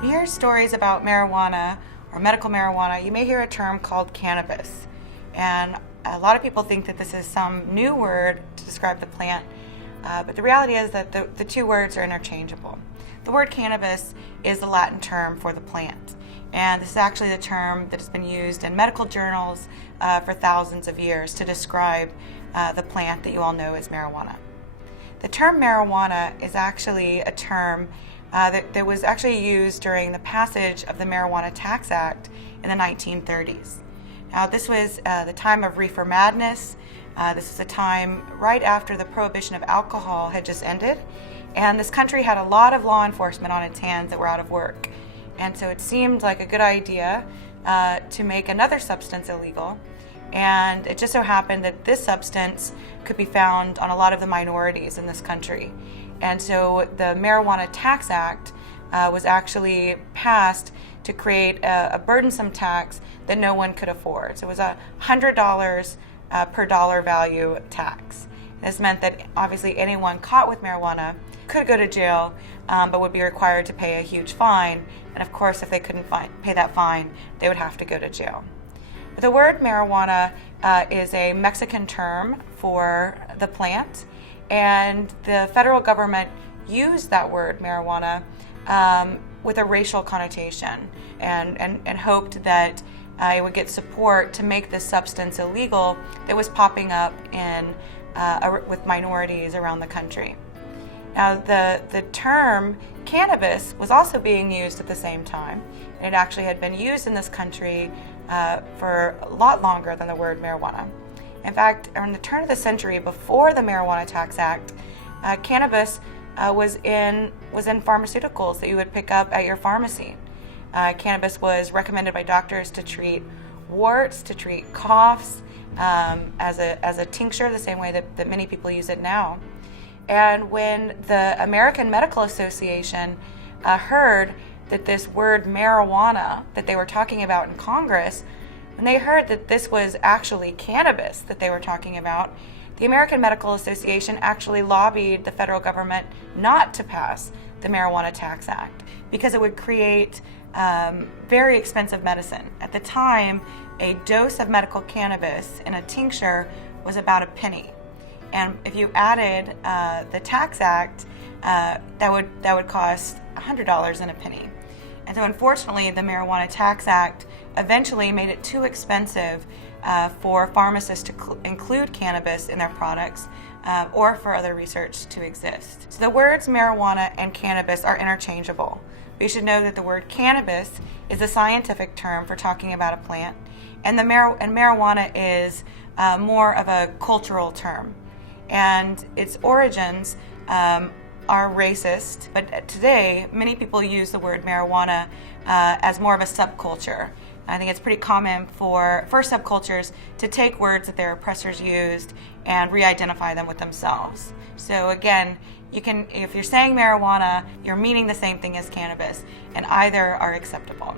You hear stories about marijuana or medical marijuana, you may hear a term called cannabis. And a lot of people think that this is some new word to describe the plant, but the reality is that the two words are interchangeable. The word cannabis is the Latin term for the plant, and this is actually the term that has been used in medical journals for thousands of years to describe the plant that you all know as marijuana. The term marijuana is actually a term that was actually used during the passage of the Marijuana Tax Act in the 1930s. Now, this was the time of Reefer Madness. This was a time right after the prohibition of alcohol had just ended, and this country had a lot of law enforcement on its hands that were out of work. And so it seemed like a good idea to make another substance illegal. And it just so happened that this substance could be found on a lot of the minorities in this country. And so the Marijuana Tax Act was actually passed to create a burdensome tax that no one could afford. So it was a $100 per dollar value tax. This meant that obviously anyone caught with marijuana could go to jail, but would be required to pay a huge fine. And of course, if they couldn't pay that fine, they would have to go to jail. The word marijuana is a Mexican term for the plant, and the federal government used that word marijuana with a racial connotation and hoped that it would get support to make this substance illegal that was popping up with minorities around the country. Now, the term cannabis was also being used at the same time, and it actually had been used in this country for a lot longer than the word marijuana. In fact, around the turn of the century, before the Marijuana Tax Act, cannabis was in pharmaceuticals that you would pick up at your pharmacy. Cannabis was recommended by doctors to treat warts, to treat coughs, as a tincture, the same way that many people use it now. And when the American Medical Association heard that this word marijuana that they were talking about in Congress, when they heard that this was actually cannabis that they were talking about, the American Medical Association actually lobbied the federal government not to pass the Marijuana Tax Act because it would create very expensive medicine. At the time, a dose of medical cannabis in a tincture was about a penny. And if you added the Tax Act, that would cost $100 and a penny. And so unfortunately, the Marijuana Tax Act eventually made it too expensive for pharmacists to include cannabis in their products or for other research to exist. So the words marijuana and cannabis are interchangeable. But you should know that the word cannabis is a scientific term for talking about a plant, and marijuana is more of a cultural term. And its origins are racist, but today many people use the word marijuana as more of a subculture. I think it's pretty common for subcultures to take words that their oppressors used and re-identify them with themselves. So again, if you're saying marijuana, you're meaning the same thing as cannabis, and either are acceptable.